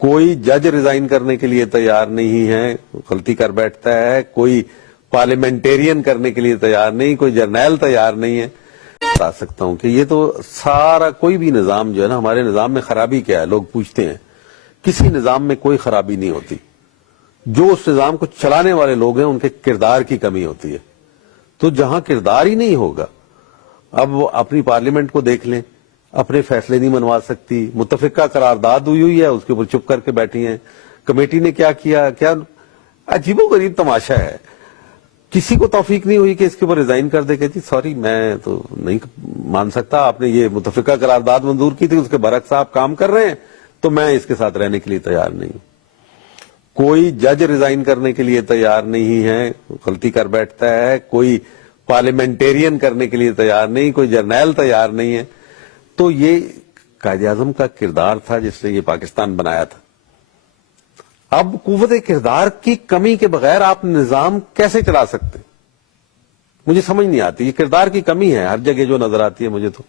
کوئی جج ریزائن کرنے کے لیے تیار نہیں ہے، غلطی کر بیٹھتا ہے، کوئی پارلیمنٹیرین کرنے کے لیے تیار نہیں، کوئی جرنیل تیار نہیں ہے. بتا سکتا ہوں کہ یہ تو سارا کوئی بھی نظام جو ہے نا، ہمارے نظام میں خرابی کیا ہے لوگ پوچھتے ہیں. کسی نظام میں کوئی خرابی نہیں ہوتی، جو اس نظام کو چلانے والے لوگ ہیں ان کے کردار کی کمی ہوتی ہے. تو جہاں کردار ہی نہیں ہوگا، اب وہ اپنی پارلیمنٹ کو دیکھ لیں، اپنے فیصلے نہیں منوا سکتی، متفقہ قرارداد ہوئی ہے اس کے اوپر چپ کر کے بیٹھی ہیں. کمیٹی نے کیا کیا، کیا عجیب و غریب تماشا ہے. کسی کو توفیق نہیں ہوئی کہ اس کے اوپر ریزائن کر دے کہ جی سوری میں تو نہیں مان سکتا، آپ نے یہ متفقہ قرارداد منظور کی تھی، اس کے برعکس آپ کام کر رہے ہیں تو میں اس کے ساتھ رہنے کے لیے تیار نہیں ہوں. کوئی جج ریزائن کرنے کے لیے تیار نہیں ہے، غلطی کر بیٹھتا ہے، کوئی پارلیمنٹیرین کرنے کے لیے تیار نہیں، کوئی جرنیل تیار نہیں ہے. تو یہ قائد اعظم کا کردار تھا جس نے یہ پاکستان بنایا تھا. اب قوت کردار کی کمی کے بغیر آپ نظام کیسے چلا سکتے؟ مجھے سمجھ نہیں آتی. یہ کردار کی کمی ہے ہر جگہ جو نظر آتی ہے مجھے تو.